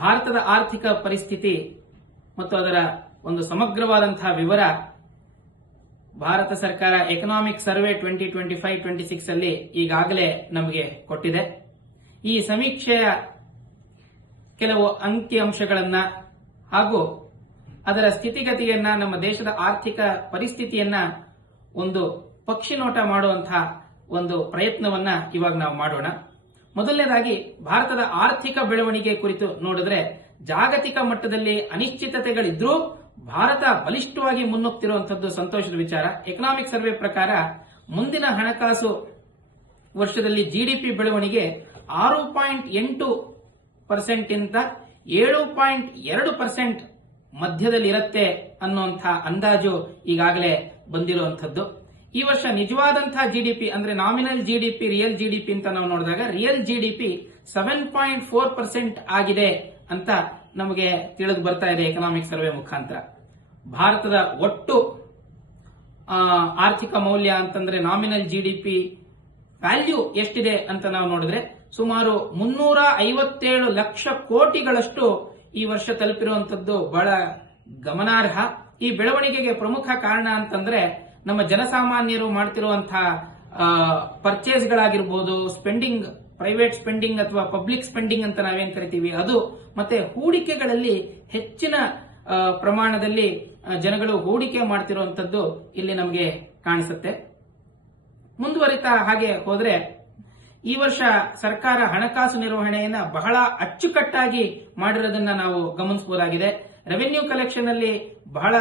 ಭಾರತದ ಆರ್ಥಿಕ ಪರಿಸ್ಥಿತಿ ಮತ್ತು ಅದರ ಒಂದು ಸಮಗ್ರವಾದಂತಹ ವಿವರ ಭಾರತ ಸರ್ಕಾರ ಎಕನಾಮಿಕ್ ಸರ್ವೆ 2025-26 ಅಲ್ಲಿ ಈಗಾಗಲೇ ನಮಗೆ ಕೊಟ್ಟಿದೆ. ಈ ಸಮೀಕ್ಷೆಯ ಕೆಲವು ಅಂಕಿಅಂಶಗಳನ್ನ ಹಾಗೂ ಅದರ ಸ್ಥಿತಿಗತಿಯನ್ನ, ನಮ್ಮ ದೇಶದ ಆರ್ಥಿಕ ಪರಿಸ್ಥಿತಿಯನ್ನ ಒಂದು ಪಕ್ಷಿ ನೋಟ ಮಾಡುವಂತಹ ಒಂದು ಪ್ರಯತ್ನವನ್ನ ಇವಾಗ ನಾವು ಮಾಡೋಣ. ಮೊದಲನೇದಾಗಿ ಭಾರತದ ಆರ್ಥಿಕ ಬೆಳವಣಿಗೆ ಕುರಿತು ನೋಡಿದ್ರೆ, ಜಾಗತಿಕ ಮಟ್ಟದಲ್ಲಿ ಅನಿಶ್ಚಿತತೆಗಳಿದ್ರೂ ಭಾರತ ಬಲಿಷ್ಠವಾಗಿ ಮುನ್ನುಗ್ತಿರುವಂತದ್ದು ಸಂತೋಷದ ವಿಚಾರ. ಎಕನಾಮಿಕ್ ಸರ್ವೆ ಪ್ರಕಾರ ಮುಂದಿನ ಹಣಕಾಸು ವರ್ಷದಲ್ಲಿ ಜಿಡಿಪಿ ಬೆಳವಣಿಗೆ 6.8% ಇಂದ 7.2% ಮಧ್ಯದಲ್ಲಿರುತ್ತೆ ಅನ್ನುವಂತಹ ಅಂದಾಜು ಈಗಾಗಲೇ ಬಂದಿರುವಂತದ್ದು. ಈ ವರ್ಷ ನಿಜವಾದಂತಹ ಜಿಡಿಪಿ ಅಂದ್ರೆ ನಾಮಿನಲ್ ಜಿಡಿಪಿ, ರಿಯಲ್ ಜಿಡಿಪಿ ಅಂತ ನಾವು ನೋಡಿದಾಗ ರಿಯಲ್ ಜಿಡಿಪಿ 7.4% ಆಗಿದೆ ಅಂತ ನಮಗೆ ತಿಳಿದು ಬರ್ತಾ ಇದೆ ಎಕನಾಮಿಕ್ ಸರ್ವೆ ಮುಖಾಂತರ. ಭಾರತದ ಒಟ್ಟು ಆರ್ಥಿಕ ಮೌಲ್ಯ ಅಂತಂದ್ರೆ ನಾಮಿನಲ್ ಜಿಡಿಪಿ ವ್ಯಾಲ್ಯೂ ಎಷ್ಟಿದೆ ಅಂತ ನಾವು ನೋಡಿದ್ರೆ ಸುಮಾರು 357 ಲಕ್ಷ ಕೋಟಿಗಳಷ್ಟು ಈ ವರ್ಷ ತಲುಪಿರುವಂತದ್ದು ಬಹಳ ಗಮನಾರ್ಹ. ಈ ಬೆಳವಣಿಗೆಗೆ ಪ್ರಮುಖ ಕಾರಣ ಅಂತಂದ್ರೆ ನಮ್ಮ ಜನಸಾಮಾನ್ಯರು ಮಾಡ್ತಿರುವಂತಹ ಪರ್ಚೇಸ್ಗಳಾಗಿರ್ಬೋದು, ಸ್ಪೆಂಡಿಂಗ್, ಪ್ರೈವೇಟ್ ಸ್ಪೆಂಡಿಂಗ್ ಅಥವಾ ಪಬ್ಲಿಕ್ ಸ್ಪೆಂಡಿಂಗ್ ಅಂತ ನಾವೇನ್ ಕರಿತೀವಿ ಅದು, ಮತ್ತೆ ಹೂಡಿಕೆಗಳಲ್ಲಿ ಹೆಚ್ಚಿನ ಪ್ರಮಾಣದಲ್ಲಿ ಜನಗಳು ಹೂಡಿಕೆ ಮಾಡ್ತಿರುವಂತದ್ದು ಇಲ್ಲಿ ನಮಗೆ ಕಾಣಿಸುತ್ತೆ. ಮುಂದುವರಿತಾ ಹಾಗೆ ಹೋದ್ರೆ ಈ ವರ್ಷ ಸರ್ಕಾರ ಹಣಕಾಸು ನಿರ್ವಹಣೆಯನ್ನ ಬಹಳ ಅಚ್ಚುಕಟ್ಟಾಗಿ ಮಾಡಿರೋದನ್ನ ನಾವು ಗಮನಿಸಬಹುದಾಗಿದೆ. ರೆವೆನ್ಯೂ ಕಲೆಕ್ಷನ್ ಅಲ್ಲಿ ಬಹಳ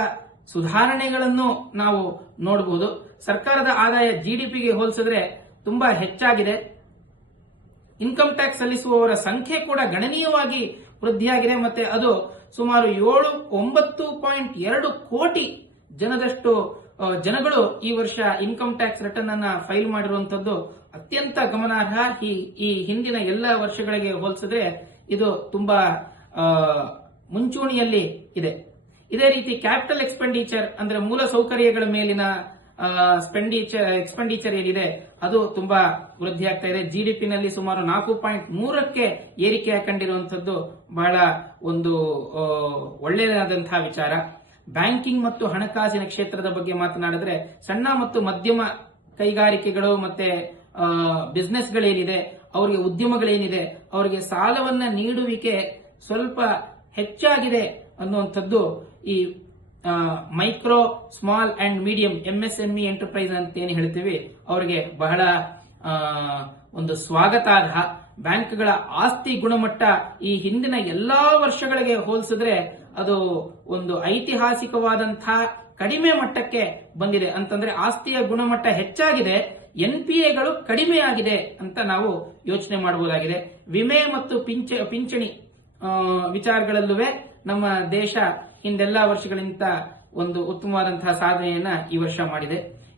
ಸುಧಾರಣೆಗಳನ್ನು ನಾವು ನೋಡಬಹುದು. ಸರ್ಕಾರದ ಆದಾಯ ಜಿಡಿಪಿಗೆ ಹೋಲಿಸಿದ್ರೆ ತುಂಬಾ ಹೆಚ್ಚಾಗಿದೆ. ಇನ್ಕಮ್ ಟ್ಯಾಕ್ಸ್ ಸಲ್ಲಿಸುವವರ ಸಂಖ್ಯೆ ಕೂಡ ಗಣನೀಯವಾಗಿ ವೃದ್ಧಿಯಾಗಿದೆ. ಮತ್ತೆ ಅದು ಸುಮಾರು 9.2 ಕೋಟಿ ಜನಗಳು ಈ ವರ್ಷ ಇನ್ಕಮ್ ಟ್ಯಾಕ್ಸ್ ರಿಟರ್ನ್ ಅನ್ನ ಫೈಲ್ ಮಾಡಿರುವಂತದ್ದು ಅತ್ಯಂತ ಗಮನಾರ್ಹ. ಈ ಹಿಂದಿನ ಎಲ್ಲ ವರ್ಷಗಳಿಗೆ ಹೋಲಿಸಿದ್ರೆ ಇದು ತುಂಬಾ ಮುಂಚೂಣಿಯಲ್ಲಿ ಇದೆ. ಇದೇ ರೀತಿ ಕ್ಯಾಪಿಟಲ್ ಎಕ್ಸ್ಪೆಂಡಿಚರ್ ಅಂದ್ರೆ ಮೂಲ ಸೌಕರ್ಯಗಳ ಮೇಲಿನ ಎಕ್ಸ್ಪೆಂಡಿಚರ್ ಏನಿದೆ ಅದು ತುಂಬಾ ವೃದ್ಧಿ ಆಗ್ತಾ ಇದೆ. ಜಿಡಿಪಿನಲ್ಲಿ ಸುಮಾರು 4.3ಕ್ಕೆ ಏರಿಕೆ ಕಂಡಿರುವಂತದ್ದು ಬಹಳ ಒಂದು ಒಳ್ಳೆಯದಾದಂತಹ ವಿಚಾರ. ಬ್ಯಾಂಕಿಂಗ್ ಮತ್ತು ಹಣಕಾಸಿನ ಕ್ಷೇತ್ರದ ಬಗ್ಗೆ ಮಾತನಾಡಿದ್ರೆ ಸಣ್ಣ ಮತ್ತು ಮಧ್ಯಮ ಕೈಗಾರಿಕೆಗಳು ಮತ್ತೆ ಬಿಸ್ನೆಸ್ಗಳೇನಿದೆ, ಅವರಿಗೆ ಉದ್ಯಮಗಳೇನಿದೆ, ಅವರಿಗೆ ಸಾಲವನ್ನ ನೀಡುವಿಕೆ ಸ್ವಲ್ಪ ಹೆಚ್ಚಾಗಿದೆ ಅನ್ನುವಂಥದ್ದು ಈ micro, small and medium MSME enterprise ಅಂತ ಏನು ಹೇಳ್ತೀವಿ ಅವರಿಗೆ ಬಹಳ ಒಂದು ಸ್ವಾಗತಾರ್ಹ. ಬ್ಯಾಂಕ್ಗಳ ಆಸ್ತಿ ಗುಣಮಟ್ಟ ಈ ಹಿಂದಿನ ಎಲ್ಲಾ ವರ್ಷಗಳಿಗೆ ಹೋಲಿಸಿದ್ರೆ ಅದು ಒಂದು ಐತಿಹಾಸಿಕವಾದಂತಹ ಕಡಿಮೆ ಮಟ್ಟಕ್ಕೆ ಬಂದಿದೆ. ಅಂತಂದ್ರೆ ಆಸ್ತಿಯ ಗುಣಮಟ್ಟ ಹೆಚ್ಚಾಗಿದೆ, ಎನ್ಪಿಎಗಳು ಕಡಿಮೆಯಾಗಿದೆ ಅಂತ ನಾವು ಯೋಚನೆ ಮಾಡಬಹುದಾಗಿದೆ. ವಿಮೆ ಮತ್ತು ಪಿಂಚಣಿ ವಿಚಾರಗಳಲ್ಲೂ ನಮ್ಮ ದೇಶ ಹಿಂದೆಲ್ಲಾ ವರ್ಷಗಳಿಂದ ಒಂದು ಉತ್ತಮವಾದಂತಹ ಸಾಧನೆಯನ್ನ ಈ ವರ್ಷ ಮಾಡಿದೆ.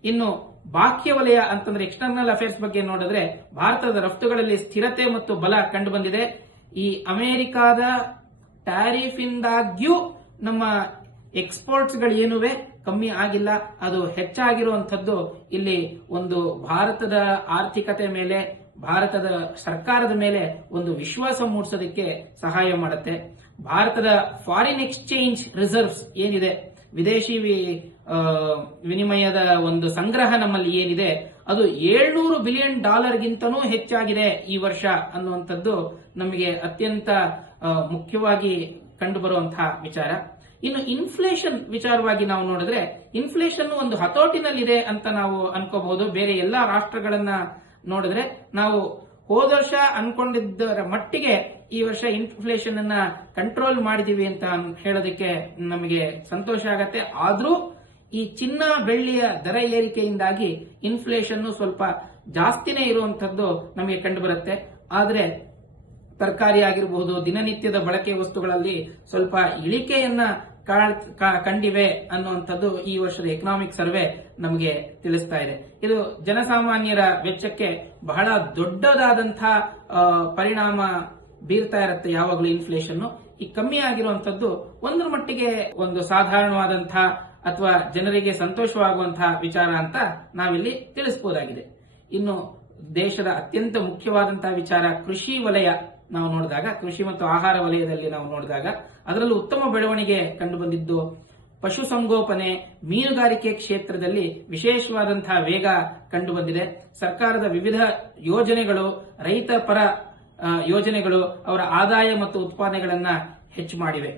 ಇನ್ನು ಬಾಹ್ಯ ವಲಯ ಅಂತಂದ್ರೆ ಎಕ್ಸ್ಟರ್ನಲ್ ಅಫೇರ್ಸ್ ಬಗ್ಗೆ ನೋಡಿದ್ರೆ ಭಾರತದ ರಫ್ತುಗಳಲ್ಲಿ ಸ್ಥಿರತೆ ಮತ್ತು ಬಲ ಕಂಡು ಬಂದಿದೆ. ಈ ಅಮೆರಿಕಾದ ಟ್ಯಾರಿಫ್ ಇಂದಾಗ್ಯೂ ನಮ್ಮ ಎಕ್ಸ್ಪೋರ್ಟ್ಸ್ ಗಳೇನುವೆ ಕಮ್ಮಿ ಆಗಿಲ್ಲ, ಅದು ಹೆಚ್ಚಾಗಿರುವಂತದ್ದು ಇಲ್ಲಿ ಒಂದು ಭಾರತದ ಆರ್ಥಿಕತೆ ಮೇಲೆ, ಭಾರತದ ಸರ್ಕಾರದ ಮೇಲೆ ಒಂದು ವಿಶ್ವಾಸ ಮೂಡಿಸೋದಕ್ಕೆ ಸಹಾಯ ಮಾಡುತ್ತೆ. ಭಾರತದ ಫಾರಿನ್ ಎಕ್ಸ್ಚೇಂಜ್ ರಿಸರ್ವ್ಸ್ ಏನಿದೆ, ವಿದೇಶಿ ವಿನಿಮಯದ ಒಂದು ಸಂಗ್ರಹ ನಮ್ಮಲ್ಲಿ ಏನಿದೆ ಅದು $700 ಬಿಲಿಯನ್ ಗಿಂತನೂ ಹೆಚ್ಚಾಗಿದೆ ಈ ವರ್ಷ ಅನ್ನುವಂಥದ್ದು ನಮಗೆ ಅತ್ಯಂತ ಮುಖ್ಯವಾಗಿ ಕಂಡು ಬರುವಂತಹ ವಿಚಾರ. ಇನ್ನು ಇನ್ಫ್ಲೇಷನ್ ವಿಚಾರವಾಗಿ ನಾವು ನೋಡಿದ್ರೆ ಇನ್ಫ್ಲೇಷನ್ ಒಂದು ಹತೋಟಿನಲ್ಲಿದೆ ಅಂತ ನಾವು ಅನ್ಕೋಬಹುದು. ಬೇರೆ ಎಲ್ಲಾ ರಾಷ್ಟ್ರಗಳನ್ನ ನೋಡಿದ್ರೆ ನಾವು ಹೋದ ವರ್ಷ ಅನ್ಕೊಂಡಿದ್ದರ ಮಟ್ಟಿಗೆ ಈ ವರ್ಷ ಇನ್ಫ್ಲೇಷನ್ ಅನ್ನ ಕಂಟ್ರೋಲ್ ಮಾಡಿದೀವಿ ಅಂತ ಹೇಳೋದಕ್ಕೆ ನಮಗೆ ಸಂತೋಷ ಆಗತ್ತೆ. ಆದ್ರೂ ಈ ಚಿನ್ನ ಬೆಳ್ಳಿಯ ದರ ಏರಿಕೆಯಿಂದಾಗಿ ಇನ್ಫ್ಲೇಷನ್ ಸ್ವಲ್ಪ ಜಾಸ್ತಿನೇ ಇರುವಂತದ್ದು ನಮಗೆ ಕಂಡು ಬರುತ್ತೆ. ಆದ್ರೆ ತರಕಾರಿ ಆಗಿರಬಹುದು, ದಿನನಿತ್ಯದ ಬಳಕೆ ವಸ್ತುಗಳಲ್ಲಿ ಸ್ವಲ್ಪ ಇಳಿಕೆಯನ್ನ ಕಂಡಿವೆ ಅನ್ನುವಂಥದ್ದು ಈ ವರ್ಷದ ಎಕನಾಮಿಕ್ ಸರ್ವೆ ನಮಗೆ ತಿಳಿಸ್ತಾ ಇದೆ. ಇದು ಜನಸಾಮಾನ್ಯರ ವೆಚ್ಚಕ್ಕೆ ಬಹಳ ದೊಡ್ಡದಾದಂತಹ ಪರಿಣಾಮ ಬೀರ್ತಾ ಇರುತ್ತೆ ಯಾವಾಗಲೂ ಇನ್ಫ್ಲೇಷನ್. ಈ ಕಮ್ಮಿ ಆಗಿರುವಂತದ್ದು ಒಂದರ ಮಟ್ಟಿಗೆ ಒಂದು ಸಾಧಾರಣವಾದಂತಹ ಅಥವಾ ಜನರಿಗೆ ಸಂತೋಷವಾಗುವಂತಹ ವಿಚಾರ ಅಂತ ನಾವಿಲ್ಲಿ ತಿಳಿಸಬಹುದಾಗಿದೆ. ಇನ್ನು ದೇಶದ ಅತ್ಯಂತ ಮುಖ್ಯವಾದಂತಹ ವಿಚಾರ ಕೃಷಿ ವಲಯ. ನಾವು ನೋಡಿದಾಗ, ಕೃಷಿ ಮತ್ತು ಆಹಾರ ವಲಯದಲ್ಲಿ ನಾವು ನೋಡಿದಾಗ ಅದರಲ್ಲೂ ಉತ್ತಮ ಬೆಳವಣಿಗೆ ಕಂಡು ಬಂದಿದ್ದು ಪಶುಸಂಗೋಪನೆ, ಮೀನುಗಾರಿಕೆ ಕ್ಷೇತ್ರದಲ್ಲಿ ವಿಶೇಷವಾದಂತಹ ವೇಗ ಕಂಡು ಬಂದಿದೆ. ಸರ್ಕಾರದ ವಿವಿಧ ಯೋಜನೆಗಳು, ರೈತ ಪರ ಯೋಜನೆಗಳು ಅವರ ಆದಾಯ ಮತ್ತು ಉತ್ಪಾದನೆಗಳನ್ನ ಹೆಚ್ಚು ಮಾಡಿವೆ.